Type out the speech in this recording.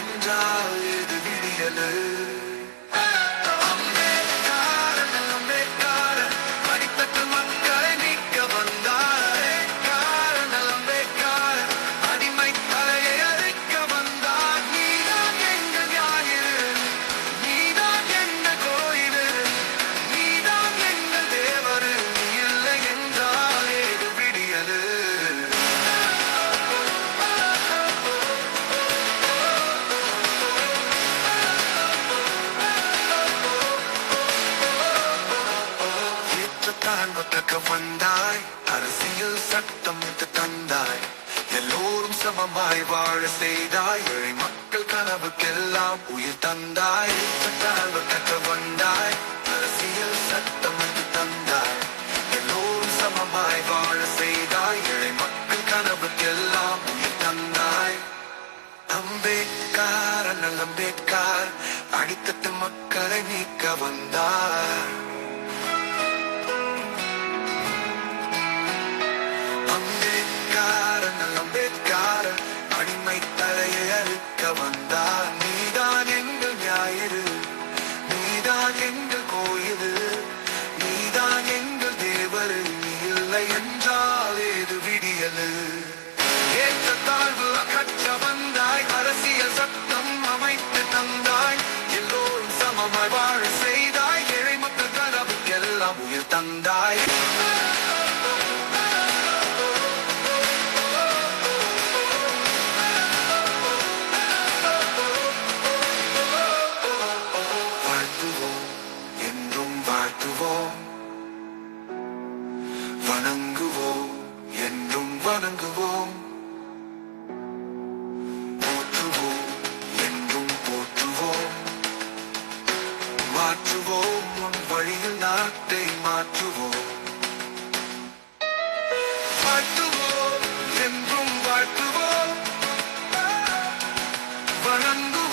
என்றால் இது விடியலு. வந்தாய் அரசியல் சட்டம் தந்தாய் எல்லோரும் சமமாய் வாழ செய்தாய் ஏழை மக்கள் கனவுக்கெல்லாம் உயிர் தந்தாய் வந்தாய் அரசியல் சட்டம் தந்தாய் எல்லோரும் சமமாய் வாழ செய்தாய் ஏழை மக்கள் கனவுக்கெல்லாம் உயிர் தந்தாய். அம்பேத்கர் அண்ணல் அம்பேத்கர் அடித்தட்டு மக்களை நீக்க வந்தார். அம்பேத்கர் அடிமை தலையை அறுக்க வந்தார். நீதான் எங்கள் ஞாயிறு, நீதான் எங்கள் கோயில், நீதான் எங்கள் தேவரு. நீ இல்லை என்றால் ஏது விடியலு. ஏற்ற தாழ்வு அகற்ற வந்தாய் அரசியல் சட்டம் அமைத்து தந்தாய் எல்லோரும் சமமாய் வாழ செய்தாய் ஏழை மக்கள் கனவுக்கெல்லாம் உயிர் தந்தாய். வணங்குவோம் என்றும் வணங்குவோம், போற்றுவோம் என்றும் போற்றுவோம், மாற்றுவோம் உன் வழியில் நாட்டை மாற்றுவோம், வாழ்த்துவோம் என்றும் வாழ்த்துவோம், வணங்குவோம்.